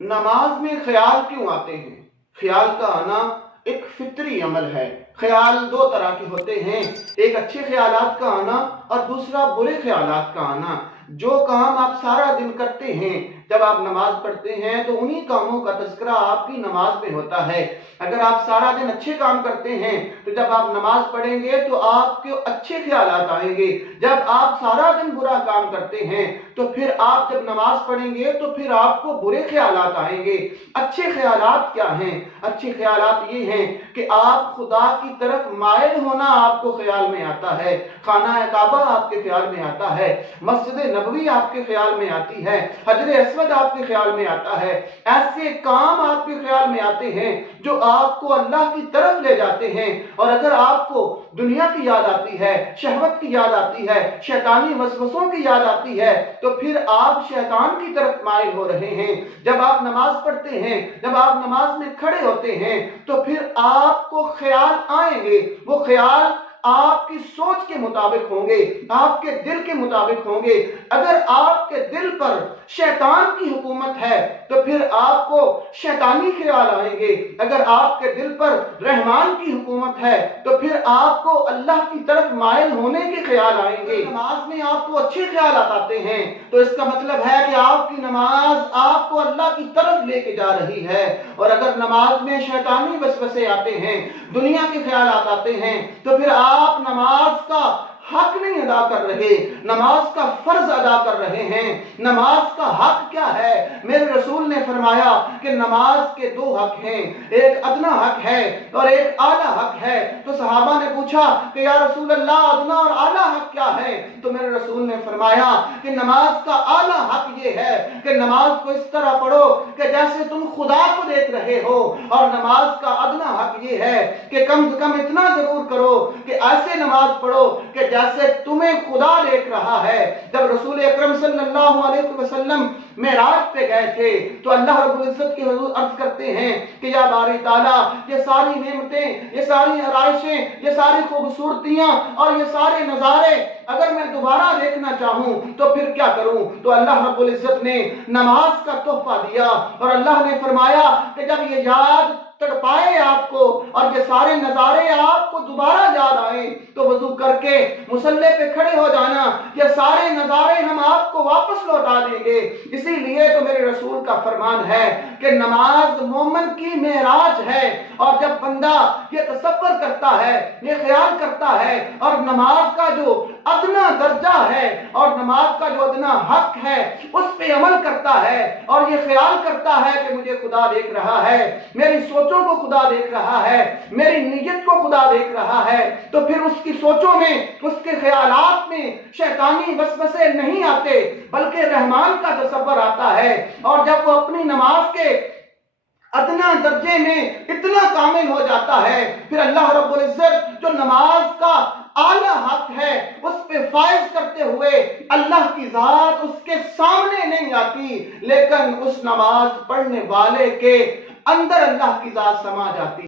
نماز میں خیال کیوں آتے ہیں؟ خیال کا آنا ایک فطری عمل ہے۔ خیال دو طرح کے ہوتے ہیں، ایک اچھے خیالات کا آنا اور دوسرا برے خیالات کا آنا۔ جو کام آپ سارا دن کرتے ہیں، جب آپ نماز پڑھتے ہیں تو انہی کاموں کا تذکرہ آپ کی نماز میں ہوتا ہے۔ اگر آپ سارا دن اچھے کام کرتے ہیں تو جب آپ نماز پڑھیں گے تو آپ کے اچھے خیالات آئیں گے۔ جب آپ سارا دن برا کام کرتے ہیں تو پھر آپ جب نماز پڑھیں گے تو پھر آپ کو برے خیالات آئیں گے۔ اچھے خیالات کیا ہیں؟ اچھے خیالات یہ ہیں کہ آپ خدا کی طرف مائل ہونا آپ کو خیال میں آتا ہے، خانہ کعبہ آپ کے خیال میں آتا ہے، مسجد نبوی آپ کے خیال میں آتی ہے، حجر اسود آپ کے خیال میں آتا ہے۔ ایسے کام آپ کے خیال میں آتے ہیں جو آپ کو اللہ کی طرف لے جاتے ہیں۔ اور اگر آپ کو دنیا کی یاد آتی ہے، شہوت کی یاد آتی ہے، شیطانی وسوسوں کی یاد آتی ہے تو پھر آپ شیطان کی طرف مائل ہو رہے ہیں۔ جب آپ نماز پڑھتے ہیں، جب آپ نماز میں کھڑے ہوتے ہیں تو پھر آپ کو خیال آئیں گے۔ وہ خیال آپ کی سوچ کے مطابق ہوں گے، آپ کے دل کے مطابق ہوں گے۔ اگر آپ کے دل پر شیطان کی حکومت ہے تو پھر آپ کو شیطانی خیال آئیں گے۔ اگر آپ کے دل پر رحمان کی حکومت ہے تو پھر آپ کو اللہ کی طرف مائل ہونے کے خیال آئیں گے۔ نماز میں آپ کو اچھے خیالات آتے ہیں تو اس کا مطلب ہے کہ آپ کی نماز آپ کو اللہ کی طرف لے کے جا رہی ہے۔ اور اگر نماز میں شیطانی وسوسے آتے ہیں، دنیا کے خیالات آتے ہیں تو پھر آپ نماز کا حق نہیں ادا کر رہے، نماز کا فرض ادا کر رہے ہیں۔ نماز کا حق کیا ہے؟ میرے رسول نے فرمایا کہ نماز کے دو حق ہیں، ایک ادنا حق ہے اور ایک اعلیٰ حق ہے۔ تو صحابہ نے پوچھا کہ یا رسول اللہ ادنا اور اعلیٰ حق کیا ہے؟ تو میرے رسول نے فرمایا کہ نماز کا اعلیٰ حق یہ ہے کہ نماز کو اس طرح پڑھو کہ جیسے تم خدا کو دیکھ رہے ہو، اور نماز کا ادنا حق یہ ہے کہ کم سے کم اتنا ضرور کرو کہ ایسے نماز پڑھو کہ جیسے تمہیں خدا دیکھ رہا ہے۔ جب رسول اکرم صلی اللہ علیہ وسلم معراج پہ گئے تھے تو اللہ رب العزت کے حضور عرض کرتے ہیں کہ یا باری تعالیٰ، یہ ساری نعمتیں، یہ ساری آرائشیں، یہ ساری خوبصورتیاں اور یہ سارے نظارے اگر میں دوبارہ دیکھنا چاہوں تو پھر کیا کروں؟ تو اللہ رب العزت نے نماز کا تحفہ دیا اور اللہ نے فرمایا کہ جب یہ یاد تڑپائے آپ کو اور یہ سارے نظارے آپ کو دوبارہ یاد آئیں تو وضو کر کے مصلی پہ کھڑے ہو جانا، یہ سارے نظارے ہم آپ کو واپس لوٹا دیں گے۔ اسی لیے تو میرے رسول کا فرمان ہے کہ نماز مومن کی معراج ہے۔ اور جب بندہ یہ تصور کرتا ہے، یہ خیال کرتا ہے اور نماز کا جو ادنا درجہ ہے اور نماز کا جو ادنا حق ہے اس پہ عمل کرتا ہے اور یہ خیال کرتا ہے کہ مجھے خدا دیکھ رہا ہے، میری سوچوں کو خدا دیکھ رہا ہے، میری نیت کو خدا دیکھ رہا ہے، تو پھر اس کی سوچوں میں، اس کے خیالات میں شیطانی وسوسے نہیں آتے بلکہ رحمان کا تصور آتا ہے۔ اور جب وہ اپنی نماز کے ادنا درجے میں اتنا کامل ہو جاتا ہے پھر اللہ رب العزت جو نماز کا اعلیٰ حق ہے اس پہ فائز کرتے ہوئے اللہ کی ذات اس کے سامنے نہیں آتی، لیکن اس نماز پڑھنے والے کے اندر اللہ کی ذات سما جاتی ہے۔